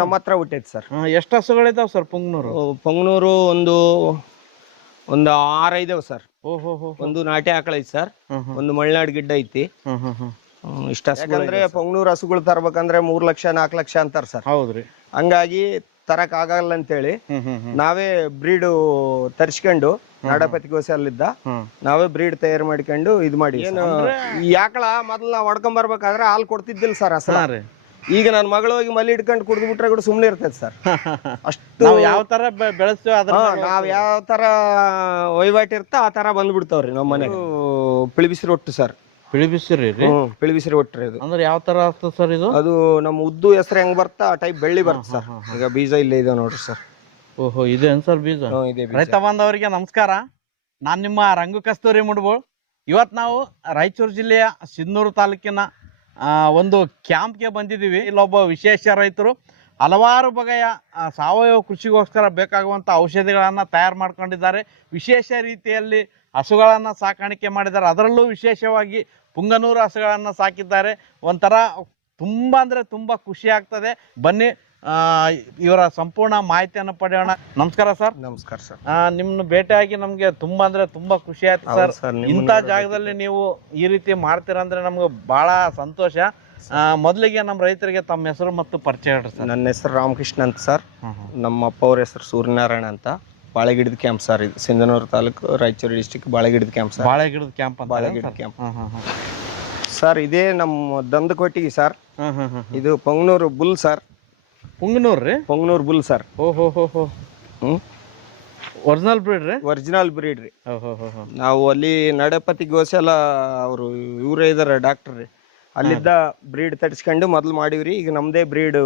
ನಮ್ಮ ಹತ್ರ ಹುಟ್ಟೈತೆ ಸರ್. ಎಷ್ಟು ಹಸುಗಳಿದಾವ್ ಸರ್ ಪುಂಗ್ನೂರು? ಪೊಂಗನೂರು ಒಂದು 6 ಐದವ್ ಸರ್. ಓಹೋ, ಒಂದು ನಾಟಿ ಆಕಳ ಐತಿ ಸರ್, ಒಂದು ಮಲೆನಾಡ್ ಗಿಡ್ಡ ಐತಿ. ಇಷ್ಟ ಯಾಕಂದ್ರೆ ಪೊಂಗನೂರು ಹಸುಗಳು ತರ್ಬೇಕಂದ್ರೆ 3 ಲಕ್ಷ 4 ಲಕ್ಷ ಅಂತಾರ ಸರ್. ಹೌದ್ರಿ. ಹಂಗಾಗಿ ತರಕ್ ಆಗಲ್ಲ ಅಂತೇಳಿ ನಾವೇ ಬ್ರೀಡ್ ತರಿಸ್ಕೊಂಡು ನಾಡಪತಿ ಗೋಸಲ್ಲಿದ್ದ ನಾವೇ ಬ್ರೀಡ್ ತಯಾರು ಮಾಡ್ಕೊಂಡು ಇದು ಮಾಡಿ. ಈ ಆಕಳ ಮೊದಲು ನಾವು ಹೊಡ್ಕೊಂಡ್ ಬರ್ಬೇಕಾದ್ರೆ ಹಾಲು ಕೊಡ್ತಿದ್ದಿಲ್ಲ ಸರ್ ಅಸಲ. ಈಗ ನನ್ನ ಮಗಳು ಹೋಗಿ ಮಲ್ಲಿ ಹಿಡ್ಕೊಂಡು ಕುಡ್ದು ಬಿಟ್ರೆ ಕೂಡ ಸುಮ್ನೆ ಇರ್ತೈತೆ ಸರ್. ಅಷ್ಟು ಯಾವ ತರ ಬೆಳೆಸ್ತೀವಿ ನಾವ್ ಯಾವ ತರ ವಹಿವಾಟು ಇರ್ತ ಆ ತರ ಬಂದ್ಬಿಡ್ತಾವ್ರಿ ನಮ್ಮ ಮನೆಗೆ. ಪಿಳಿಬಿಸಿರಿ ಒಟ್ಟು ಸರ್. ಪಿಳಿಬಿಸಿರಿ? ಪಿಳಿಬಿಸಿರಿ ಒಟ್ರಿ ಅದು. ಅಂದ್ರೆ ಯಾವ ತರ ಆಗ್ತದೆ ಸರ್ ಇದು? ಅದು ನಮ್ಮ ಉದ್ದು ಹೆಸರು ಹೆಂಗ್ ಬರ್ತಾ ಆ ಟೈಪ್ ಬೆಳ್ಳಿ ಬರ್ತದೆ ಸರ್. ಈಗ ಬೀಜ ಇಲ್ಲೇ ಇದೆ ನೋಡ್ರಿ ಸರ್. ಓಹೋ, ಇದೇನ್ ಸರ್ ಬೀಜ? ರೈತ ಬಾಂಧವರಿಗೆ ನಮಸ್ಕಾರ. ನಾನ್ ನಿಮ್ಮ ರಂಗು ಕಸ್ತೂರಿ ಮುಡ್ಬೋಳ್. ಇವತ್ತು ನಾವು ರಾಯಚೂರು ಜಿಲ್ಲೆಯ ಸಿಂಧನೂರು ತಾಲೂಕಿನ ಒಂದು ಕ್ಯಾಂಪ್ಗೆ ಬಂದಿದ್ದೀವಿ. ಇಲ್ಲೊಬ್ಬ ವಿಶೇಷ ರೈತರು ಹಲವಾರು ಬಗೆಯ ಸಾವಯವ ಕೃಷಿಗೋಸ್ಕರ ಬೇಕಾಗುವಂಥ ಔಷಧಿಗಳನ್ನು ತಯಾರು ಮಾಡ್ಕೊಂಡಿದ್ದಾರೆ. ವಿಶೇಷ ರೀತಿಯಲ್ಲಿ ಹಸುಗಳನ್ನು ಸಾಕಾಣಿಕೆ ಮಾಡಿದ್ದಾರೆ. ಅದರಲ್ಲೂ ವಿಶೇಷವಾಗಿ ಪುಂಗನೂರು ಹಸುಗಳನ್ನು ಸಾಕಿದ್ದಾರೆ. ಒಂಥರ ತುಂಬ ಅಂದರೆ ತುಂಬ ಖುಷಿ ಆಗ್ತದೆ. ಬನ್ನಿ ಇವರ ಸಂಪೂರ್ಣ ಮಾಹಿತಿಯನ್ನು ಪಡೆಯೋಣ. ನಮಸ್ಕಾರ ಸರ್. ನಮಸ್ಕಾರ ಸರ್. ನಿಮ್ಮನ್ನು ಭೇಟಿಯಾಗಿ ನಮಗೆ ತುಂಬ ಅಂದರೆ ತುಂಬ ಖುಷಿ ಆಯ್ತು ಸರ್. ಇಂಥ ಜಾಗದಲ್ಲಿ ನೀವು ಈ ರೀತಿ ಮಾಡ್ತೀರಂದ್ರೆ ನಮ್ಗೆ ಬಹಳ ಸಂತೋಷ. ಮೊದಲಿಗೆ ನಮ್ಮ ರೈತರಿಗೆ ತಮ್ಮ ಹೆಸರು ಮತ್ತು ಪರಿಚಯ ಹೇಳ್ರಿ ಸರ್. ನನ್ನ ಹೆಸರು ರಾಮಕೃಷ್ಣ ಅಂತ ಸರ್. ನಮ್ಮ ಅಪ್ಪ ಅವ್ರ ಹೆಸರು ಸೂರ್ಯನಾರಾಯಣ ಅಂತ. ಬಾಳೆಗಿಡದ ಕ್ಯಾಂಪ್ ಸರ್ ಇದು. ಸಿಂಧನೂರು ತಾಲೂಕು, ರಾಯಚೂರು ಡಿಸ್ಟಿಕ್, ಬಾಳೆಗಿಡದ ಕ್ಯಾಂಪ್ ಸರ್. ಬಾಳೆಗಿಡದ ಕ್ಯಾಂಪ್ ಅಂತ. ಬಾಳೆಗಿಡದ ಕ್ಯಾಂಪ್ ಸರ್. ಇದೇ ನಮ್ಮ ದಂದಕೊಟ್ಟಿಗೆ ಸರ್. ಇದು ಪೊಂಗನೂರು ಬುಲ್ ಸರ್. ಪುಂಗನೂರು ರೀ? Punganur bull sir. ಓಹೋ ಹೋ ಹೋ. ಒರಿಜಿನಲ್ ಬ್ರೀಡ್ ರೀ? ಒರಿಜಿನಲ್ ಬ್ರೀಡ್ ರೀ. ಓಹೋ. ನಾವು ಅಲ್ಲಿ ನಡಪತಿ ಗೋಸೆಲ್ಲ ಅವರು ಇವರೇ ಇದಾರೆ ಡಾಕ್ಟರ್ ರೀ. ಅಲ್ಲಿದ್ದ ಬ್ರೀಡ್ ತರಿಸ್ಕೊಂಡು ಮೊದ್ಲು ಮಾಡಿವ್ರಿ. ಈಗ ನಮ್ದೇ ಬ್ರೀಡ್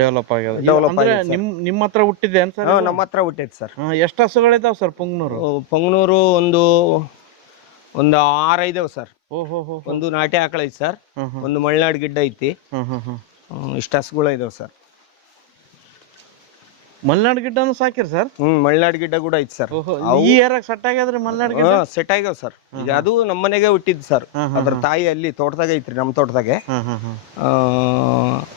ಡೆವಲಪ್ ಆಗಿದೆ. ನಿಮ್ಮ ಹತ್ರ ಹುಟ್ಟಿದೆ ಅಂತ ಸರ್? ನಮ್ಮ ಹತ್ರ ಹುಟ್ಟೈತೆ ಸರ್. ಎಷ್ಟು ಹಸುಗಳಿದಾವ್ ಸರ್ ಪುಂಗನೂರು? ಪೊಂಗನೂರು ಒಂದು 6 ಐದವ್ ಸರ್. ಓಹೋ. ಒಂದು ನಾಟಿ ಆಕಳ ಐತಿ ಸರ್, ಒಂದು ಮಲೆನಾಡ್ ಗಿಡ್ಡ ಐತಿ. ಇಷ್ಟ ಹಸುಗಳು ಇದಾವ್ ಸರ್. ಮಲೆನಾಡ್ ಗಿಡ್ಡನು ಸಾಕಿರಿ ಸರ್? ಮಲೆನಾಡ್ ಗಿಡ್ಡ ಕೂಡ ಐತಿ ಸರ್. ಈ ಏರಿಯಾಗ ಸೆಟ್ ಆಗ್ಯದ್ರಿ ಮಲೆನಾಡ್ ಗಿಡ್ಡ? ಸೆಟ್ ಆಗ್ಯಾವ ಸರ್. ಈಗ ಅದು ನಮ್ಮ ಮನೆಗೆ ಹುಟ್ಟಿದ್ ಸರ್. ಅದ್ರ ತಾಯಿ ಅಲ್ಲಿ ತೋಟದಾಗ ಐತ್ರಿ, ನಮ್ಮ ತೋಟದಾಗೆ.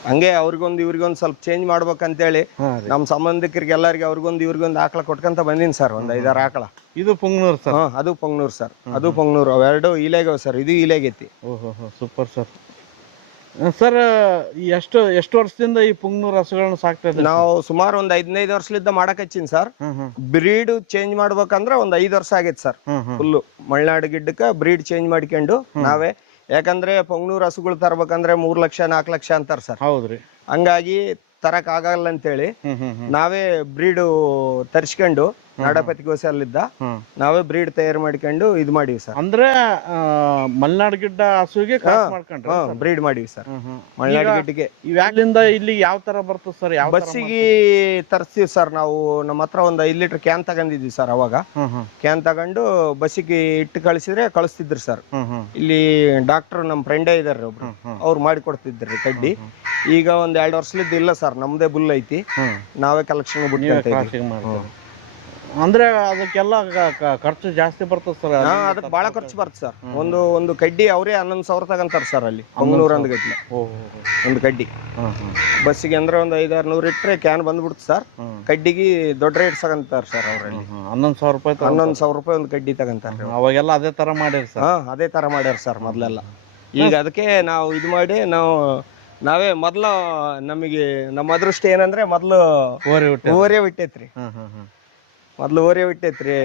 ಹಂಗೆ ಅವ್ರಿಗೊಂದು ಇವ್ರಿಗೊಂದು ಸ್ವಲ್ಪ ಚೇಂಜ್ ಮಾಡ್ಬೇಕಂತೇಳಿ ನಮ್ಮ ಸಂಬಂಧಿಕರಿಗೆ ಎಲ್ಲರಿಗೆ ಅವ್ರಿಗೊಂದು ಇವ್ರಿಗೊಂದು ಆಕಳ ಕೊಟ್ಕೊಂತ ಬಂದಿನಿ ಸರ್. ಒಂದ್ 5-6 ಆಕಳ. ಇದು ಪುಂಗನೂರು ಸರ್? ಅದು ಪೊಂಗನೂರು ಸರ್. ಅದು ಪೊಂಗನೂರು. ಅವೆರಡು ಇಲೆಗವ್ ಸರ್. ಇದು ಇಲೆಗೈತಿ. ಓಹೋ, ಸೂಪರ್ ಸರ್. ಸರ್ ಎಷ್ಟು ವರ್ಷದಿಂದ ಈ ಪುಂಗನೂರು ಹಸುಗಳನ್ನ ಸಾಕ್ತಾ ಇದ್ದೀವಿ? ನಾವು ಸುಮಾರು ಒಂದು 15 ವರ್ಷಲಿದ್ದ ಮಾಡಕ್ ಹಚ್ಚಿನ್ ಸರ್. ಬ್ರೀಡ್ ಚೇಂಜ್ ಮಾಡ್ಬೇಕಂದ್ರೆ ಒಂದು 5 ವರ್ಷ ಆಗೈತೆ ಸರ್. ಫುಲ್ ಮಲೆನಾಡು ಗಿಡ್ಡಕ್ಕ ಬ್ರೀಡ್ ಚೇಂಜ್ ಮಾಡ್ಕೊಂಡು ನಾವೇ. ಯಾಕಂದ್ರೆ ಪೊಂಗನೂರು ಹಸುಗಳು ತರ್ಬೇಕಂದ್ರೆ 3 ಲಕ್ಷ 4 ಲಕ್ಷ ಅಂತಾರ ಸರ್. ಹೌದ್ರಿ. ಹಂಗಾಗಿ ತರಕ್ ಆಗಲ್ಲ ಅಂತೇಳಿ ನಾವೇ ಬ್ರೀಡ್ ತರಿಸ್ಕೊಂಡು ನಾಡಪತಿ ಗೋಸಲ್ಲಿದ್ದ ನಾವೇ ಬ್ರೀಡ್ ತಯಾರು ಮಾಡ್ಕೊಂಡು ಇದು ಮಾಡಿವಿ ಸರ್. ಅಂದ್ರೆ ಮಲೆನಾಡು ಗಿಡ್ಡ ಹಸುವಿಗೆ ಬ್ರೀಡ್ ಮಾಡಿವಿ ಸರ್. ಮಲೆನಾಡು ಗಿಡ್ಡಿಗೆ ಇವಾಗ್ಲಿಂದ ಇಲ್ಲಿ ಯಾವ ತರ ಬರ್ತದೆ ಸರ್? ಯಾವ ಬಸ್ಸಿಗೆ ತರಿಸ್ತೀವಿ ಸರ್ ನಾವು. ನಮ್ಮ ಹತ್ರ ಒಂದು 5 ಲೀಟರ್ ಕ್ಯಾನ್ ತಗೊಂಡಿದ್ವಿ ಸರ್. ಅವಾಗ ಕ್ಯಾನ್ ತಗೊಂಡು ಬಸ್ಸಿಗೆ ಇಟ್ಟು ಕಳಿಸಿದ್ರೆ ಕಳಿಸ್ತಿದ್ರು ಸರ್. ಇಲ್ಲಿ ಡಾಕ್ಟರ್ ನಮ್ಮ ಫ್ರೆಂಡೇ ಇದಾರೆ ಒಬ್ರು, ಅವ್ರು ಮಾಡಿ ಕೊಡ್ತಿದ್ರಿ ಕಡ್ಡಿ. ಈಗ ಒಂದ್ 2 ವರ್ಷಲಿದ್ದ ಇಲ್ಲ ಸರ್, ನಮ್ದೇ ಬುಲ್ ಐತಿ. ನಾವೇ ಕಲೆಕ್ಷನ್ ಬಿಟ್ಟು. ಅಂದ್ರೆ ಅದಕ್ಕೆಲ್ಲ ಖರ್ಚು ಜಾಸ್ತಿ ಬರ್ತದೆ ಸರ್? ಅದಕ್ಕೆ ಬಹಳ ಖರ್ಚು ಬರ್ತದೆ ಸರ್. ಒಂದು ಕಡ್ಡಿ ಅವರೇ 11,000 ತಗೊಂತಾರ ಸರ್ ಅಲ್ಲಿ. 100 ಗಟ್ಲೆ ಒಂದು ಕಡ್ಡಿ. ಬಸ್ಸಿಗೆ ಅಂದ್ರೆ ಒಂದು 500-600 ಇಟ್ರೆ ಕ್ಯಾನ್ ಬಂದ್ಬಿಡ್ತು ಸರ್. ಕಡ್ಡಿಗೆ ದೊಡ್ಡ ರೇಟ್ ತಗೊಂತಾರ ಸರ್ ಅವರಲ್ಲಿ. 11,000 ರೂಪಾಯಿ? 11,000 ರೂಪಾಯಿ ಒಂದು ಕಡ್ಡಿ ತಗೊಂತಾರ. ಅವಾಗೆಲ್ಲ ಅದೇ ತರ ಮಾಡ್ಯಾರ ಸರ್? ಅದೇ ತರ ಮಾಡ್ಯಾರ ಸರ್ ಮೊದ್ಲೆಲ್ಲ. ಈಗ ಅದಕ್ಕೆ ನಾವು ಇದು ಮಾಡಿ ನಾವೇ ಮೊದ್ಲು ನಮಗೆ ನಮ್ಮ ಅದೃಷ್ಟ ಏನಂದ್ರೆ ಮೊದ್ಲು ಓರೇ ಬಿಟ್ಟೈತ್ರಿ. ಮೊದ್ಲು ಓರೇ ಬಿಟ್ಟೈತ್ರಿ.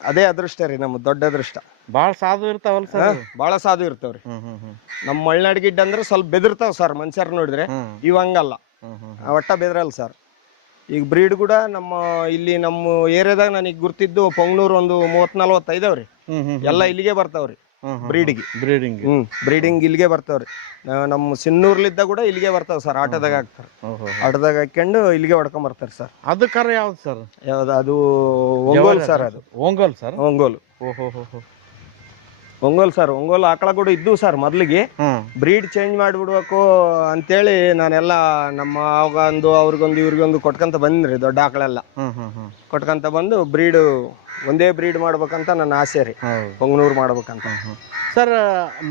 ಅದೇ ಅದೃಷ್ಟ ರೀ, ನಮ್ಮ ದೊಡ್ಡ ಅದೃಷ್ಟ. ಬಾಳ ಸಾಧು ಇರ್ತಾವಲ್ಲ ಸರ್? ಬಾಳ ಸಾಧು ಇರ್ತಾವ್ರಿ. ನಮ್ಮ ಮಲೆನಾಡು ಗಿಡ್ಡ ಅಂದ್ರೆ ಸ್ವಲ್ಪ ಬೆದರ್ತಾವ ಸರ್ ಮನುಷ್ಯರ್ ನೋಡಿದ್ರೆ. ಇವಂಗಲ್ಲ, ಒಟ್ಟ ಬೆದರಲ್ಲ ಸರ್. ಈಗ ಬ್ರೀಡ್ ಕೂಡ ಇಲ್ಲಿ ನಮ್ಮ ಏರಿಯಾದಾಗ ನನಗೆ ಗುರ್ತಿದ್ದು ಪೊಂಗನೂರು ಒಂದು 30-40 ಐದವ್ರಿ. ಎಲ್ಲ ಇಲ್ಲಿಗೆ ಬರ್ತಾವ್ರಿ ಬ್ರೀಡಿಂಗ್ ಇಲ್ಲಿಗೆ ಬರ್ತಾವ್ರಿ. ನಮ್ಮ ಸಿನ್ನೂರ್ಲಿದ್ದ ಕೂಡ ಇಲ್ಲಿಗೆ ಬರ್ತಾವ ಸರ್. ಆಟೋದಾಗ ಹಾಕ್ತಾರೆ. ಆಟೋದಾಗ ಹಾಕೊಂಡು ಇಲ್ಲಿಗೆ ಹೊಡ್ಕೊಂಡ್ ಬರ್ತಾರೆ ಸರ್. ಅದು ಕರ ಯಾವ್ದು ಸರ್? ಯಾವ್ದು? ಅದು ಒಂಗೋಲ್ ಸರ್. ಅದು ಒಂಗೋಲ್ ಸರ್? ಒಂಗೋಲ್. ಒಂಗೋಲ್ ಸರ್. ಒಂಗೋಲ್ ಆಕಳ ಕೂಡ ಇದ್ದು ಸರ್ ಮೊದ್ಲಿಗೆ. ಬ್ರೀಡ್ ಚೇಂಜ್ ಮಾಡಿಬಿಡ್ಬೇಕು ಅಂತೇಳಿ ನಾನೆಲ್ಲ ನಮ್ಮ ಒಂದು ಅವ್ರಿಗೊಂದು ಇವ್ರಿಗೊಂದು ಕೊಟ್ಕೊಂತ ಬಂದ್ರಿ ದೊಡ್ಡ ಆಕಳೆಲ್ಲ ಕೊಟ್ಕೊಂತ ಬಂದು ಬ್ರೀಡ್ ಒಂದೇ ಬ್ರೀಡ್ ಮಾಡ್ಬೇಕಂತ ನನ್ನ ಆಸೆ ರೀ. ಪೊಂಗನೂರು ಮಾಡ್ಬೇಕಂತ. ಸರ್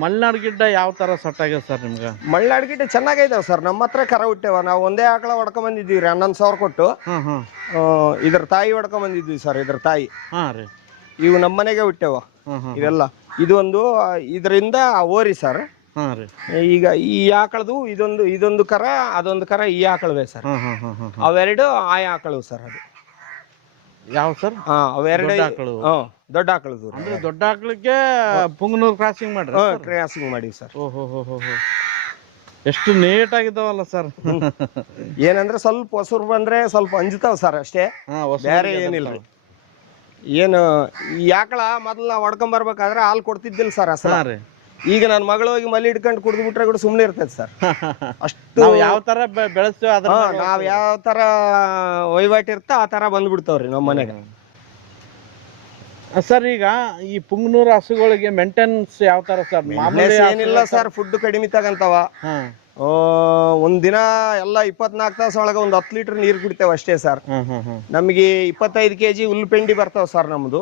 ಮಲೆನಾಡು ಗಿಡ್ಡ ಯಾವ ತರ ಸೆಟ್ ಆಗ್ಯದ ಸರ್ ನಿಮ್ಗೆ? ಮಲೆನಾಡು ಗಿಡ್ಡ ಚೆನ್ನಾಗೈದಾವ ಸರ್. ನಮ್ಮ ಹತ್ರ ಕರ ಹುಟ್ಟೇವ. ನಾವು ಒಂದೇ ಆಕಳ ಹೊಡ್ಕೊಂಡ್ ಬಂದಿದ್ದೀವಿ ರೀ 11,000 ಕೊಟ್ಟು. ಇದ್ರ ತಾಯಿ ಹೊಡ್ಕೊಂಡ್ ಬಂದಿದ್ವಿ ಸರ್. ಇದ್ರ ತಾಯಿ ಇವು ನಮ್ಮ ಮನೆಗೆ ಹುಟ್ಟೇವ ಇವೆಲ್ಲ. ಇದೊಂದು ಇದರಿಂದ ಓರಿ ಸರ್. ಈಗ ಈ ಆಕಳದು ಇದೊಂದು ಕರ, ಅದೊಂದು ಕರ ಈ ಆಕಳವೇ ಸರ್. ಅವೆರಡು ಆ ಆಕಳು ಸರ್. ಅದು ಯಾವ ಸರ್? ಅವೆರಡು ದೊಡ್ಡ ಆಕಳದು. ಅಂದ್ರೆ ದೊಡ್ಡ ಆಕಳಕ್ಕೆ ಪುಂಗನೂರು ಕ್ರಾಸಿಂಗ್ ಮಾಡ್ರಿ? ಕ್ರಾಸಿಂಗ್ ಮಾಡಿ ಸರ್. ಎಷ್ಟು ನೀಟ್ ಆಗಿದಾವಲ್ಲ ಸರ್. ಏನಂದ್ರೆ ಸ್ವಲ್ಪ ಹೊಸರು ಬಂದ್ರೆ ಸ್ವಲ್ಪ ಅಂಜುತ್ತಾವ ಸರ್ ಅಷ್ಟೇ, ಬೇರೆ ಏನಿಲ್ಲ. ಏನು ಈ ಆಕಳ ಮೊದಲು ನಾವು ಹೊಡ್ಕೊಂಡ್ ಬರ್ಬೇಕಾದ್ರೆ ಹಾಲು ಕೊಡ್ತಿದ್ದಿಲ್ಲ ಸರ್ ಅಸಲ. ಈಗ ನನ್ನ ಮಗಳು ಹೋಗಿ ಮಲ್ಲಿ ಹಿಡ್ಕೊಂಡು ಕುಡಿದು ಬಿಟ್ರೆ ಕೂಡ ಸುಮ್ಮನೆ ಇರ್ತೈತೆ ಸರ್. ಅಷ್ಟು ಯಾವ ತರ ಬೆಳೆಸ್ತೀವಿ ನಾವ್ ಯಾವ ತರ ವಹಿವಾಟು ಇರ್ತ ಆ ತರ ಬಂದ್ಬಿಡ್ತಾವ್ರಿ ನಮ್ಮ ಮನೆಗೆ ಸರ್. ಈಗ ಈ ಪುಂಗನೂರು ಹಸುಗಳಿಗೆ ಮೇಂಟೆನೆನ್ಸ್ ಯಾವ ತರ ಸರ್? ಏನಿಲ್ಲ ಸರ್, ಫುಡ್ ಕಡಿಮೆ ತಗಂತಾವ. ಒಂದ್ ದಿನ ಎಲ್ಲ 24 ತಾಸು ಒಳಗೆ ಒಂದು 10 ಲೀಟರ್ ನೀರು ಕುಡಿತೇವೆ ಅಷ್ಟೇ ಸರ್. ನಮಗೆ 25 kg ಹುಲ್ಲು ಪೆಂಡಿ ಬರ್ತಾವ ಸರ್. ನಮ್ದು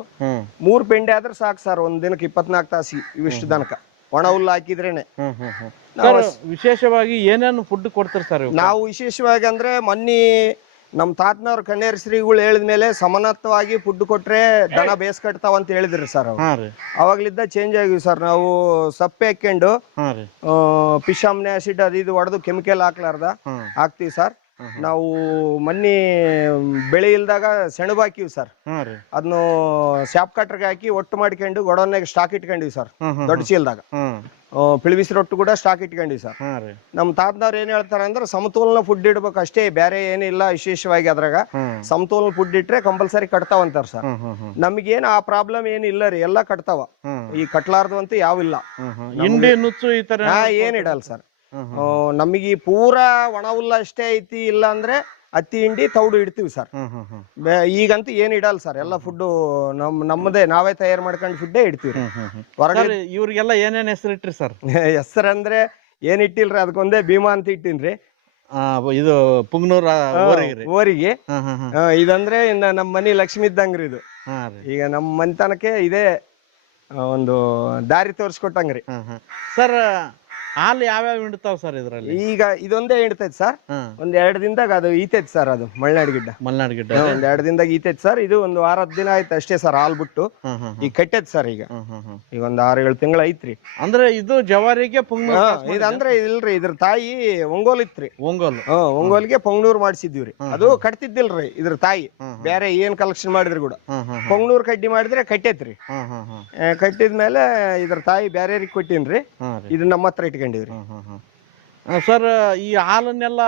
3 ಪೆಂಡಿ ಆದ್ರೆ ಸಾಕು ಸರ್ ಒಂದ್ ದಿನಕ್ಕೆ 24 ತಾಸು. ಇವಿಷ್ಟು ದನಕ ಒಣ ಹುಲ್ಲು ಹಾಕಿದ್ರೇನೆ. ವಿಶೇಷವಾಗಿ ಏನೇನು ಫುಡ್ ಕೊಡ್ತಾರೆ ಸರ್ ನಾವು? ವಿಶೇಷವಾಗಿ ಅಂದ್ರೆ ಮೊನ್ನೆ ನಮ್ ತಾತನವ್ರ ಕಣ್ಣೇರ್ ಶ್ರೀಗಳು ಹೇಳಿದ್ಮೇಲೆ ಸಮಾನತ್ವವಾಗಿ ಫುಡ್ ಕೊಟ್ರೆ ದನ ಬೇಸ್ ಕಟ್ತಾವ ಅಂತ ಹೇಳಿದ್ರಿ ಸರ್. ಅವಾಗ್ಲಿದ್ದ ಚೇಂಜ್ ಆಗಿವಿ ಸರ್. ನಾವು ಸಪ್ಪೆ ಹಾಕೊಂಡು ಫಿಶ್ ಅಮ್ನೆ ಆಸಿಡ್ ಅದು ಇದು ಹೊಡೆದು ಕೆಮಿಕಲ್ ಹಾಕ್ಲಾರ್ದ ಹಾಕ್ತಿವಿ ಸರ್. ನಾವು ಮೊನ್ನೆ ಬೆಳೆ ಇಲ್ದಾಗ ಸೆಣಬು ಹಾಕಿವಿ ಸರ್. ಅದನ್ನು ಶಾಪ್ ಕಟ್ರಿಗೆ ಹಾಕಿ ಒಟ್ಟು ಮಾಡ್ಕೊಂಡು ಗೊಡವನ್ನಾಗ ಸ್ಟಾಕ್ ಇಟ್ಕೊಂಡಿವಿ ಸರ್. ದೊಡ್ಡ ಚೀಲ್ದಾಗ ಪಿಳಿಬಿಸಿ ರೊಟ್ಟು ಕೂಡ ಸ್ಟಾಕ್ ಇಟ್ಕೊಂಡಿವಿ ಸರ್. ನಮ್ ತಾತನವ್ರು ಏನ್ ಹೇಳ್ತಾರ ಅಂದ್ರೆ ಸಮತೋಲನ ಫುಡ್ ಇಡ್ಬೇಕು ಅಷ್ಟೇ, ಬೇರೆ ಏನಿಲ್ಲ ವಿಶೇಷವಾಗಿ. ಅದ್ರಾಗ ಸಮತೋಲನ ಫುಡ್ ಇಟ್ರೆ ಕಂಪಲ್ಸರಿ ಕಟ್ತಾವಂತಾರ ಸರ್. ನಮ್ಗೇನ್ ಆ ಪ್ರಾಬ್ಲಮ್ ಏನಿಲ್ಲ ರೀ, ಎಲ್ಲಾ ಕಟ್ತಾವ. ಈ ಕಟ್ಲಾರ್ದು ಅಂತೂ ಯಾವಿಲ್ಲ. ಏನ್ ಇಡಲ್ಲ ಸರ್. ನಮಗೆ ಪೂರಾ ಒಣ ಹುಲ್ಲ ಅಷ್ಟೇ ಐತಿ. ಇಲ್ಲ ಅಂದ್ರೆ ಹತ್ತಿ ಹಿಂಡಿ ತೌಡು ಇಡ್ತೀವಿ ಸರ್. ಈಗಂತೂ ಏನ್ ಇಡಲ್ಲ ಸರ್. ಎಲ್ಲ ಫುಡ್ ನಮ್ಮದೇ ನಾವೇ ತಯಾರು ಮಾಡ್ಕೊಂಡು ಫುಡ್ಡೇ ಇಡ್ತೀವಿ ಹೊರಗಡೆ. ಇವ್ರಿಗೆಲ್ಲ ಏನೇನ್ ಹೆಸರು ಇಟ್ರಿ ಸರ್? ಹೆಸರಂದ್ರೆ ಏನ್ ಇಟ್ಟಿಲ್ರಿ, ಅದಕ್ಕೊಂದೇ ಭೀಮಾ ಅಂತ ಇಟ್ಟಿನ್ರಿ. ಇದು ಪುಂಗನೂರ ಓರಿಗೆ. ಇದಂದ್ರೆ ಇನ್ನ ನಮ್ಮ ಮನಿ ಲಕ್ಷ್ಮಿ ಇದ್ದಂಗ್ರಿ ಇದು. ಈಗ ನಮ್ಮ ಮನೆತನಕ್ಕೆ ಇದೇ ಒಂದು ದಾರಿ ತೋರಿಸ್ಕೊಟ್ಟಂಗ್ರಿ ಸರ್. ಹಾಲು ಯಾವ್ಯಾವ ಹಿಂಡ್ತಾವ ಸರ್ ಇದ್ರಲ್ಲಿ? ಈಗ ಇದೊಂದೇ ಹಿಂಡ್ತೈತಿ ಸರ್. ಒಂದ್ 2 ದಿನದಾಗ ಅದು ಈತೈತಿ ಸರ್. ಅದು ಮಲೆನಾಡು ಗಿಡ್ಡ. ಒಂದ್ 2 ದಿನದಾಗ ಈತೈತಿ ಸರ್. ಇದು ಒಂದು 6-10 ದಿನ ಆಯ್ತು ಅಷ್ಟೇ ಸರ್ ಹಾಲ್ ಬಿಟ್ಟು. ಈಗ ಕಟ್ಟೈತಿ ಸರ್. ಈಗ ಒಂದ್ 6-7 ತಿಂಗಳ ಐತ್ರಿ. ಅಂದ್ರೆ ಇದು ಜವಾರಿಗೆ ಇದಂದ್ರೆ ಇಲ್ರಿ, ಇದ್ರ ತಾಯಿ ಒಂಗೋಲ್ ಇತ್ರಿ. ಒಂಗೋಲ್ಗೆ ಪೊಂಗನೂರ್ ಮಾಡ್ಸಿದ್ವಿರಿ. ಅದು ಕಟ್ತಿದ್ದಿಲ್ರಿ ಇದ್ರ ತಾಯಿ. ಬೇರೆ ಏನ್ ಕಲೆಕ್ಷನ್ ಮಾಡಿದ್ರು ಕೂಡ ಪೊಂಗನೂರ್ ಕಡ್ಡಿ ಮಾಡಿದ್ರೆ ಕಟ್ಟೈತ್ರಿ. ಕಟ್ಟಿದ್ಮೇಲೆ ಇದ್ರ ತಾಯಿ ಬೇರೆಯವ್ರಿಗೆ ಕೊಟ್ಟಿನ್ರಿ. ಇದು ನಮ್ಮ ಹತ್ರ ಇಟ್ಕೊಂಡಿವ್ರಿ ಸರ್. ಈ ಹಾಲನ್ನೆಲ್ಲ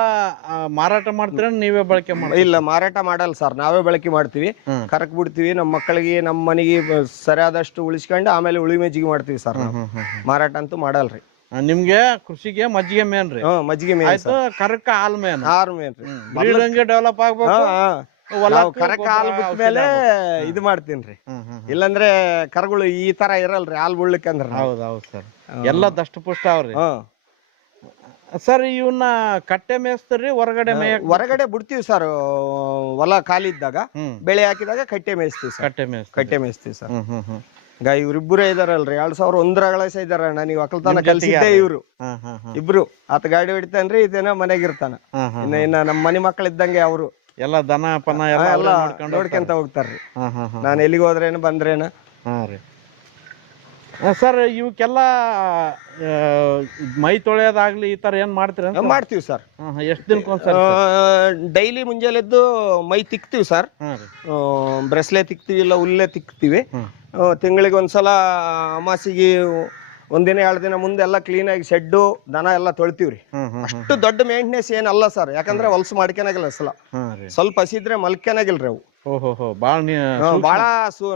ಮಾರಾಟ ಮಾಡ್ತೀರ ನೀವೇ ಬಳಕೆ ಮಾಡಿ? ಇಲ್ಲ, ಮಾರಾಟ ಮಾಡಲ್ಲ ಸರ್. ನಾವೇ ಬಳಕೆ ಮಾಡ್ತೀವಿ. ಕರಕ್ ಬಿಡ್ತೀವಿ. ನಮ್ಮ ಮಕ್ಕಳಿಗೆ ನಮ್ಮ ಮನೆಗೆ ಸರಿಯಾದಷ್ಟು ಉಳಿಸ್ಕೊಂಡು ಆಮೇಲೆ ಉಳಿಮೆಜ್ಜಿಗೆ ಮಾಡ್ತೀವಿ ಸರ್. ಮಾರಾಟ ಅಂತೂ ಮಾಡಲ್ರಿ. ನಿಮ್ಗೆ ಕೃಷಿಗೆ ಮಜ್ಜಿಗೆ ಮೇನ್ ರೀ? ಮಜ್ಜಿಗೆ ಮೇನ್. ಕರಕ ಹಾಲ್ ಮೇನ್. ಡೆವಲಪ್ ಆಗ್ಬೇಕು. ಕರಕ ಹಾಲು ಬಿಟ್ಟ ಮೇಲೆ ಇದು ಮಾಡ್ತೀನ್ರಿ. ಇಲ್ಲಂದ್ರೆ ಕರಗಳು ಈ ತರ ಇರಲ್ರಿ ಹಾಲು ಬಿಡ್ಲಿಕ್ಕಂದ್ರ. ಹೌದೌದು ಸರ್. ಎಲ್ಲ ದಷ್ಟು ಪುಷ್ಟ ಅವ್ರಿ ಸರ್. ಇವನ್ನ ಕಟ್ಟೆ ಮೇಯಿಸ್ತೀರಿ ಹೊರಗಡೆ? ಹೊರಗಡೆ ಬಿಡ್ತೀವಿ ಸರ್. ಹೊಲ ಖಾಲಿ ಇದ್ದಾಗ ಬೆಳೆ ಹಾಕಿದಾಗ ಕಟ್ಟೆ ಮೇಯಿಸ್ತೀವಿ ಸರ್. ಕಟ್ಟೆ ಮೇಯಿಸ್ತೀವಿ ಸರ್. ಈಗ ಇವ್ರಿಬ್ಬರೇ ಇದಾರಲ್ರಿ. 2001 ಇದಾರ. ನನಗೆ ಒಕ್ಕಲ್ತನ ಕಲ್ಸಿದ್ದೆ ಇವ್ರು ಇಬ್ರು. ಆತ ಗಾಡಿ ಹೊಡಿತಾನ್ರಿ, ಇದೇನ ಮನೆಗಿರ್ತಾನ. ಇನ್ನ ನಮ್ಮ ಮನೆ ಮಕ್ಳು ಇದ್ದಂಗೆ ಅವರು ಎಲ್ಲ ದನ ಪನ ಎಲ್ಲ ನೋಡ್ಕೊಂತ ಹೋಗ್ತಾರ್ರಿ. ನಾನು ಎಲ್ಲಿಗೆ ಹೋದ್ರೇನು ಬಂದ್ರೇನ. ಸರ್ ಇವಕ್ಕೆಲ್ಲ ಮೈ ತೊಳೆಯೋದಾಗ್ಲಿ ಈ ತರ ಏನ್ ಮಾಡ್ತೀರ? ಮಾಡ್ತೀವಿ ಸರ್. ಎಷ್ಟು ದಿನಕ್ಕೊಂದ್ಸರಿ? ಡೈಲಿ ಮುಂಜಾನೆದ್ದು ಮೈ ತಿಕ್ತಿವಿ ಸರ್. ಬ್ರೆಸ್ಲೆ ತಿಕ್ತಿವಿ, ಇಲ್ಲ ಹುಲ್ಲೆ ತಿಕ್ತಿವಿ. ತಿಂಗಳಿಗೆ ಒಂದ್ಸಲ ಅಮಾಸಿಗೆ ಒಂದಿನ 2 ದಿನ ಮುಂದೆ ಎಲ್ಲ ಕ್ಲೀನ್ ಆಗಿ ಶೆಡ್ಡು ದನ ಎಲ್ಲ ತೊಳಿತೀವ್ರಿ. ಅಷ್ಟು ದೊಡ್ಡ ಮೇಂಟೆನೆನ್ಸ್ ಏನಲ್ಲ ಸರ್. ಯಾಕಂದ್ರೆ ಹೊಲ್ಸು ಮಾಡ್ಕೊನಾಗಿಲ್ಲ ಅಸಲ. ಸ್ವಲ್ಪ ಹಸಿದ್ರೆ ಮಲ್ಕೆನಾಗಿಲ್ರಿ ಅವು. ಬಾಳ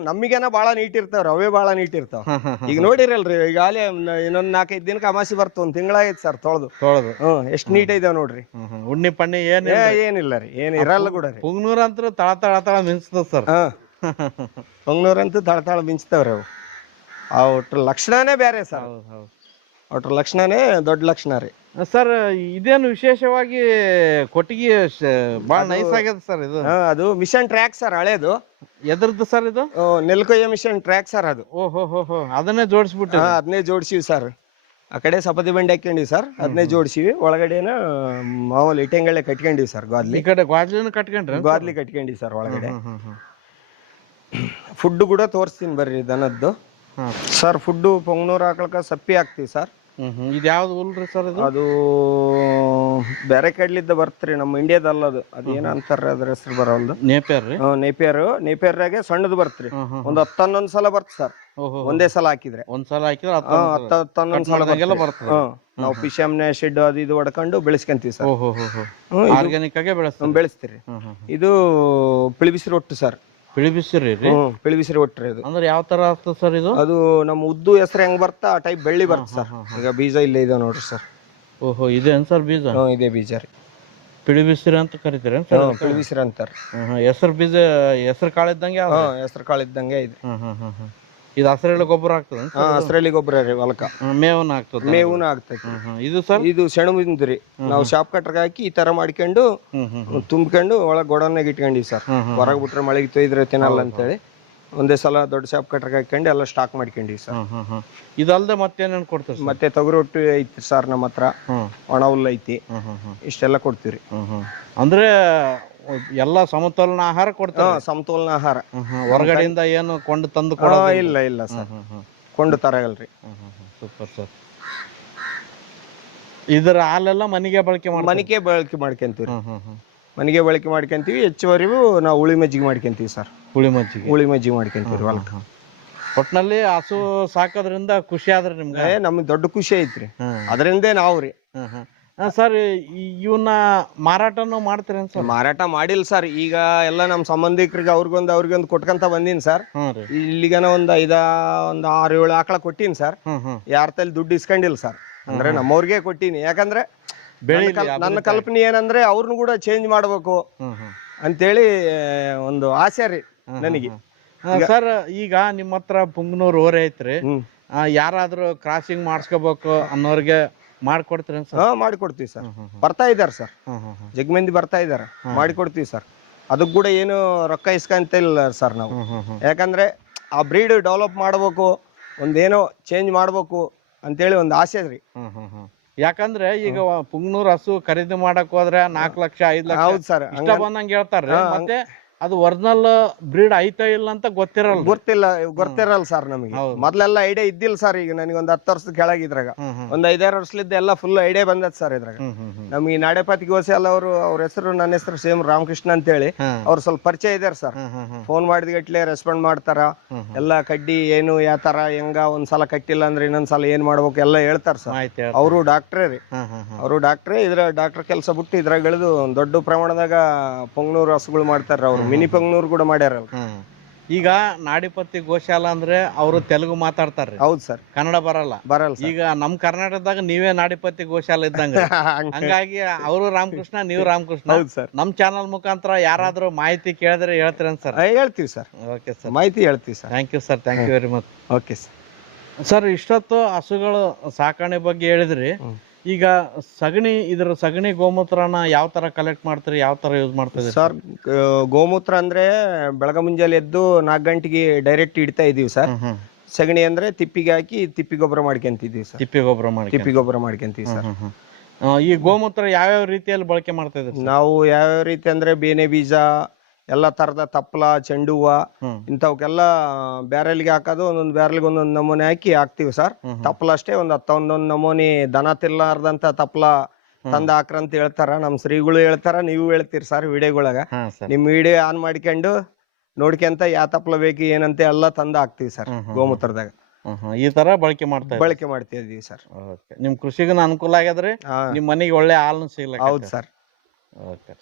ನಮಗೇನ ಬಾಳ ನೀಟ್ ಇರ್ತಾವ್ರಿ. ಅವೇ ಬಾಳ ನೀಟ್ ಇರ್ತಾವ. ಈಗ ನೋಡಿರಲ್ರಿ, ಈಗಾಗಲೇ ಇನ್ನೊಂದ್ 4-5 ದಿನಕ್ಕೆ ಅಮಾಸಿ ಬರ್ತ. ಒಂದ್ ತಿಂಗಳಾಗೈತಿ ಸರ್ ತೊಳೆದು. ಎಷ್ಟ್ ನೀಟ್ ಇದಾವ ನೋಡ್ರಿ. ಉಣ್ಣಿ ಪಣ್ಣಿ ಏನಿಲ್ಲ ರೀ, ಏನ್ ಇರಲ್ಲ ಕೂಡ ರೀ. ಪುಂಗನೂರ್ ಅಂತ ತಳ ಮಿಂಚ್ತದ ಸರ್. ಪೊಂಗನೂರ್ ಅಂತೂ ತಳ ಮಿಂಚ್ತಾವ್ರಿ ಅವು. ಅವ್ರ ಲಕ್ಷಣನೇ ಬೇರೆ ಸರ್. ಒಟ್ರ ಲಕ್ಷಣನೇ ದೊಡ್ಡ ಲಕ್ಷಣ ರೀ. ಸರ್ ಇದೇನು ವಿಶೇಷವಾಗಿ ಕೊಟ್ಟಿಗೆ ಬಹಳ ನೈಸ್ ಆಗ್ಯದ ಸರ್ ಇದು. ಅದು ಮಿಷನ್ ಟ್ರ್ಯಾಕ್ ಸರ್, ಹಳೇದು. ಎದ್ರದ್ದು ಸರ್ ಇದು? ನೆಲ್ಕೊಯ್ಯ ಮಿಷನ್ ಟ್ರ್ಯಾಕ್ ಸರ್ ಅದು. ಓಹೋ ಅದನ್ನೇ ಜೋಡಿಸ್ಬಿಟ್ಟು ಅದನ್ನೇ ಜೋಡಿಸಿವಿ ಸರ್. ಆ ಕಡೆ ಸಪತಿ ಬಂಡಿ ಹಾಕೊಂಡಿವಿ ಸರ್, ಅದನ್ನೇ ಜೋಡಿಸಿವಿ. ಒಳಗಡೆನ ಮಾಮೂಲಿ ಇಟ್ಟಂಗಳೆ ಕಟ್ಕೊಂಡಿವಿ ಸರ್. ಗಾದ್ಲಿ ಈ ಕಡೆ ಗಾದ್ಲಿನ ಕಟ್ಕೊಂಡ್ರಿ? ಗಾದ್ಲಿ ಕಟ್ಕೊಂಡಿವಿ ಸರ್ ಒಳಗಡೆ. ಫುಡ್ ಕೂಡ ತೋರಿಸ್ತೀನಿ ಬರ್ರಿ ದನದ್ದು. ಸರ್ ಫುಡ್ ಪೊಂಗ್ನೂರು ಹಾಕಳಕ ಸಪ್ಪಿ ಹಾಕ್ತಿವಿ ಸರ್. ಇದು ಯಾವ್ದು ಹುಲ್ರಿ ಸರ್ ಇದು? ಅದು ಬೇರೆ ಕಡ್ಲಿದ್ದ ಬರ್ತ್ರಿ, ನಮ್ಮ ಇಂಡಿಯಾದಲ್ಲ ಅದು. ಅದೇನ ಅಂತಾರ ಅದ್ರ ಹೆಸರು ಬರೋಲ್ದು. ನೇಪಿಯರ್ ರೀ? ನೇಪಿಯರ್ನಾಗೆ ಸಣ್ಣದು ಬರ್ತ್ರಿ. ಒಂದ್ 10-11 ಸಲ ಬರ್ತ ಸರ್, ಒಂದೇ ಸಲ ಹಾಕಿದ್ರೆ. ಒಂದ್ಸಲ ಹಾಕಿದ್ರೆ 10-11 ಸಲ ಬರ್ತದೆ. ನಾವು ಪಿಶಾಮ್ನೆ ಶೆಡ್ ಅದು ಇದು ಹೊಡ್ಕೊಂಡು ಬೆಳೆಸ್ಕೊಂತೀವಿ ಸರ್. ಆರ್ಗ್ಯಾನಿಕ್ ಆಗಿ ಬೆಳೆಸ್ತೀರಿ. ಇದು ಪಿಳಿಬಿಸಿರು ಒಟ್ಟು ಸರ್. ಪಿಳಿಬಿಸಿರಿ? ಪಿಳಿಬಿಸಿರಿ ಒಟ್ರಿ ಅದು. ಅಂದ್ರೆ ಯಾವ ತರ ಆಗ್ತದೆ ಸರ್ ಇದು? ಅದು ನಮ್ಮ ಉದ್ದು ಹೆಸರು ಹೆಂಗ್ ಬರ್ತಾ ಆ ಟೈಪ್ ಬೆಳ್ಳಿ ಬರ್ತ ಸರ್. ಈಗ ಬೀಜ ಇಲ್ಲೇ ಇದೆ ನೋಡ್ರಿ ಸರ್. ಇದೇನ್ ಸರ್ ಬೀಜ? ಇದೇ ಬೀಜ ರೀ. ಪಿಳಿಬಿಸಿರಿ ಅಂತ ಕರಿತೀರ? ಪಿಳಿಬಿಸಿರಿ ಅಂತಾರ. ಹೆಸರು ಬೀಜ, ಹೆಸರು ಕಾಳಿದ್ದಂಗೆ? ಹೆಸರು ಕಾಳಿದ್ದಂಗೆ ಇದೆ. ಇದು ಹಸಿರೆಲೆ ಗೊಬ್ಬರ ಆಗ್ತದೆ? ಹಸಿರೆಲೆ ಗೊಬ್ಬರ ರೀ ಹೊಲಕ. ಮೇವನ್ನ ಆಗ್ತದೆ? ಮೇವನ್ನ ಆಗ್ತೈತಿ. ಇದು ಸರ್? ಇದು ಸೆಣಬಿಂದು ರೀ. ನಾವು ಶಾಪ್ ಕಟ್ರಗ ಹಾಕಿ ಈ ತರ ಮಾಡ್ಕೊಂಡು ತುಂಬ್ಕೊಂಡು ಒಳಗ್ ಗೋಡನ್ನಾಗ ಇಟ್ಕೊಂಡಿವಿ ಸರ್. ಹೊರಗ್ ಬಿಟ್ರೆ ಮಳೆಗೆ ತೊಯ್ದ್ರೆ ತಿನ್ನಲ್ಲ ಅಂತೇಳಿ ಒಂದೇ ಸಲ ದೊಡ್ಡ ಶಾಪ್ ಕಟ್ರಗ ಹಾಕೊಂಡು ಎಲ್ಲ ಸ್ಟಾಕ್ ಮಾಡ್ಕೊಂಡಿವಿ ಸರ್. ಇದಲ್ದೆ ಮತ್ತೇನೇನ್ ಕೊಡ್ತೀವಿ? ಮತ್ತೆ ತೊಗರಿ ಒಟ್ಟು ಐತಿ ಸರ್ ನಮ್ಮ ಹತ್ರ, ಒಣ ಹುಲ್ಲು ಐತಿ. ಇಷ್ಟೆಲ್ಲ ಕೊಡ್ತೀವಿ. ಅಂದ್ರೆ ಎಲ್ಲ ಸಮತೋಲನ ಆಹಾರ ಕೊಡ್ತಾರೆ? ಸಮತೋಲನ ಆಹಾರ. ಹೊರಗಡೆಯಿಂದ ಏನು ಕೊಂಡು ತಂದು ಇಲ್ಲ ಸರ್, ಕೊಂಡು ತರಗಲ್ರಿ. Super sir. ಇದರ ಹಾಲೆಲ್ಲ ಮನೆಗೆ ಬಳಕೆ ಮಾಡ್ಕೊಂತೀವಿ. ಮನೆಗೆ ಬಳಕೆ ಮಾಡ್ಕೊಂತೀವಿ. ಹೆಚ್ಚುವರಿಗೂ ನಾವು ಹುಳಿ ಮಜ್ಜಿಗೆ ಮಾಡ್ಕೊಂತೀವಿ ಸರ್. ಹುಳಿ ಮಜ್ಜಿಗೆ ಮಾಡ್ಕೊಂತೀವಿ ಹೊಲಕ್ಕ. ಒಟ್ನಲ್ಲಿ ಹಸು ಸಾಕೋದ್ರಿಂದ ಖುಷಿ ಆದ್ರೆ ನಿಮ್ಗೆ? ನಮ್ಗೆ ದೊಡ್ಡ ಖುಷಿ ಐತ್ರಿ, ಅದರಿಂದೇ ನಾವು ರೀ. ಸರ್ ಇವನ್ನ ಮಾರಾಟನು ಮಾಡ್ತೀರ? ಮಾರಾಟ ಮಾಡಿಲ್ಲ ಸರ್. ಈಗ ಎಲ್ಲ ನಮ್ಮ ಸಂಬಂಧಿಕರಿಗೆ ಅವ್ರಿಗೊಂದು ಕೊಟ್ಕಂತ ಬಂದೀನಿ ಸರ್. ಇಲ್ಲಿಗನ ಒಂದ್ 6-7 ಆಕಳ ಕೊಟ್ಟೀನಿ ಸರ್. ಯಾರ ತಲೆ ದುಡ್ಡು ಇಸ್ಕೊಂಡಿಲ್ಲ ಸರ್. ಅಂದ್ರೆ ನಮ್ಮವ್ರಿಗೆ ಕೊಟ್ಟೀನಿ. ಯಾಕಂದ್ರೆ ನನ್ನ ಕಲ್ಪನೆ ಏನಂದ್ರೆ ಅವ್ರನ್ನು ಕೂಡ ಚೇಂಜ್ ಮಾಡ್ಬೇಕು ಅಂತೇಳಿ ಒಂದು ಆಸೆ ರೀ ನನಗೆ. ಸರ್ ಈಗ ನಿಮ್ಮ ಹತ್ರ ಪುಂಗನೂರು ಓರೆ ಐತ್ರಿ, ಯಾರಾದ್ರೂ ಕ್ರಾಸಿಂಗ್ ಮಾಡಿಸ್ಕೋಬೇಕು ಅನ್ನೋರ್ಗೆ ಮಾಡ್ಕೊಡ್ತೀರ? ಮಾಡಿಕೊಡ್ತೀವಿ ಸರ್. ಬರ್ತಾ ಇದಾರೆ ಸರ್, ಜಗ್ಮಂದಿ ಬರ್ತಾ ಇದಾರೆ, ಮಾಡಿಕೊಡ್ತೀವಿ ಸರ್. ಅದಕ್ಕೆ ಕೂಡ ಏನು ರೊಕ್ಕ ಇಸ್ಕೊಂತ ಇಲ್ಲ ಸರ್ ನಾವು. ಯಾಕಂದ್ರೆ ಆ ಬ್ರೀಡ್ ಡೆವಲಪ್ ಮಾಡ್ಬೇಕು, ಒಂದೇನೋ ಚೇಂಜ್ ಮಾಡ್ಬೇಕು ಅಂತೇಳಿ ಒಂದು ಆಸೆ ರೀ. ಯಾಕಂದ್ರೆ ಈಗ ಪುಂಗನೂರ್ ಹಸು ಖರೀದಿ ಮಾಡಕ್ ಹೋದ್ರೆ 4 ಲಕ್ಷ 5 ಲಕ್ಷ ಹೌದು ಸರ್ ಇಷ್ಟ ಬಂದಂಗೆ ಹೇಳ್ತಾರ್ರಿ. ಮತ್ತೆ ಅದು ಒರಿಜಿನಲ್ ಬ್ರೀಡ್ ಐತೋ ಇಲ್ಲ ಅಂತ ಗೊತ್ತಿರಲ್ಲ ಸರ್ ನಮಗೆ. ಮೊದ್ಲೆಲ್ಲ ಐಡಿಯಾ ಇದ್ದಿಲ್ಲ ಸರ್. ಈಗ ನನಗೆ ಒಂದ್ 10 ವರ್ಷದ ಕೆಳಗಿದ್ರಾಗ ಒಂದ್ 5-6 ವರ್ಷಲಿದ್ದ ಎಲ್ಲ ಫುಲ್ ಐಡಿಯಾ ಬಂದದ್ ಸರ್. ಇದ್ರಾಗ ನಮ್ಗೆ ನಾಡೆಪಾತಿ ಗೋಸೆ ಎಲ್ಲ ಅವ್ರ ಹೆಸರು ನನ್ನ ಹೆಸರು ಸೇಮ್ ರಾಮಕೃಷ್ಣ ಅಂತೇಳಿ ಅವ್ರು ಸ್ವಲ್ಪ ಪರಿಚಯ ಇದಾರೆ ಸರ್. ಫೋನ್ ಮಾಡಿದ್ಗಟ್ಲೆ ರೆಸ್ಪಾಂಡ್ ಮಾಡ್ತಾರ. ಎಲ್ಲ ಕಡ್ಡಿ ಏನು ಯಾವ ತರ ಹೆಂಗ ಒಂದ್ಸಲ ಕಟ್ಟಿಲ್ಲ ಅಂದ್ರೆ ಇನ್ನೊಂದ್ಸಲ ಏನ್ ಮಾಡ್ಬೇಕು ಎಲ್ಲ ಹೇಳ್ತಾರ ಸರ್. ಅವರು ಡಾಕ್ಟ್ರೇ ರೀ. ಇದ್ರ ಡಾಕ್ಟರ್ ಕೆಲಸ ಬಿಟ್ಟು ಇದ್ರಾಗ ಇಳಿದು ದೊಡ್ಡ ಪ್ರಮಾಣದಾಗ ಪೊಂಗನೂರು ಹಸುಗಳು ಮಾಡ್ತಾರ. ಅವ್ರು ಮಿನಿ ಪೊಂಗನೂರು ಕೂಡ ಮಾಡ್ಯಾರಲ್ಲ. ಈಗ ನಾಡಿಪತಿ ಗೋಶಾಲ ಅಂದ್ರೆ ಅವರು ತೆಲುಗು ಮಾತಾಡ್ತಾರ್ರಿ? ಹೌದು ಸರ್. ಕನ್ನಡ ಬರಲ್ಲ. ಈಗ ನಮ್ ಕರ್ನಾಟಕದಾಗ ನೀವೇ ನಾಡಿಪತಿ ಗೋಶಾಲ ಇದ್ದಂಗ. ಹಂಗಾಗಿ ಅವರು ರಾಮಕೃಷ್ಣ, ನೀವು ರಾಮಕೃಷ್ಣ. ನಮ್ ಚಾನಲ್ ಮುಖಾಂತರ ಯಾರಾದ್ರೂ ಮಾಹಿತಿ ಕೇಳಿದ್ರೆ ಹೇಳ್ತೀರ ಸರ್? ಹೇಳ್ತೀವಿ ಸರ್. ಓಕೆ ಸರ್, ಮಾಹಿತಿ ಹೇಳ್ತೀವಿ sir. Thank you sir, thank you very much. Okay sir. Sir ಇಷ್ಟೊತ್ತು ಹಸುಗಳು ಸಾಕಣೆ ಬಗ್ಗೆ ಹೇಳಿದ್ರಿ. ಈಗ ಸಗಣಿ ಗೋಮೂತ್ರನ ಯಾವ ತರ ಕಲೆಕ್ಟ್ ಮಾಡ್ತೀರಿ, ಯಾವ ತರ ಯೂಸ್ ಮಾಡ್ತೀರಿ ಸರ್? ಗೋಮೂತ್ರ ಅಂದ್ರೆ ಬೆಳಗ ಮುಂಜಾನೆ ಎದ್ದು 4 ಗಂಟೆಗೆ ಡೈರೆಕ್ಟ್ ಇಡ್ತಾ ಇದೀವಿ ಸರ್. ಸಗಣಿ ಅಂದ್ರೆ ತಿಪ್ಪಿಗೆ ಹಾಕಿ ತಿಪ್ಪಿ ಗೊಬ್ಬರ ಮಾಡ್ಕೊಂತಿದೀವಿ ಸರ್. ತಿಪ್ಪಿ ಗೊಬ್ಬರ ಮಾಡ್ಕೊಂತೀವಿ ಸರ್. ಈ ಗೋಮೂತ್ರ ಯಾವ್ಯಾವ ರೀತಿಯಲ್ಲಿ ಬಳಕೆ ಮಾಡ್ತಾ ಇದ್ದೀರಿ? ನಾವು ಯಾವ್ಯಾವ ರೀತಿ ಅಂದ್ರೆ ಬೇನೆ ಬೀಜ, ಎಲ್ಲಾ ತರದ ತಪ್ಪಲ, ಚೆಂಡು ಹೂವ ಇಂಥವಕ್ಕೆಲ್ಲ ಬ್ಯಾರೆಲ್ಗೆ ಹಾಕೋದು. ಒಂದೊಂದು ಬ್ಯಾರೆಲ್ಗೆ ಒಂದೊಂದು ನಮೂನೆ ಹಾಕ್ತಿವಿ ಸರ್. ತಪ್ಪಲ ಅಷ್ಟೇ ಒಂದೊಂದು ನಮೂನಿ ದನ ತಿರ್ಲಾರ್ದಂತ ತಪ್ಪಲ ತಂದ ಹಾಕ್ರಂತ ಹೇಳ್ತಾರ ನಮ್ ಶ್ರೀಗಳು ಹೇಳ್ತಾರ. ನೀವು ಹೇಳ್ತೀರಿ ಸರ್ ವಿಡಿಯೋಗಳಾಗ. ನಿಮ್ ವಿಡಿಯೋ ಆನ್ ಮಾಡ್ಕೊಂಡು ನೋಡ್ಕೊಂತ ಯಾವ ತಪ್ಪಲ ಬೇಕು ಏನಂತ ಎಲ್ಲ ತಂದ ಹಾಕ್ತಿವಿ ಸರ್ ಗೋಮೂತ್ರದಾಗ. ಈ ತರ ಬಳಕೆ ಮಾಡ್ತಾ ಇದೀವಿ ಸರ್. ನಿಮ್ ಕೃಷಿಗೂ ಅನುಕೂಲ ಆಗ್ಯದ್ರಿ, ನಿಮ್ ಮನೆಗೆ ಒಳ್ಳೆ ಹಾಲು ಸಿಗ್ಲಕ್ಕ. ಹೌದು ಸರ್. ಓಕೆ.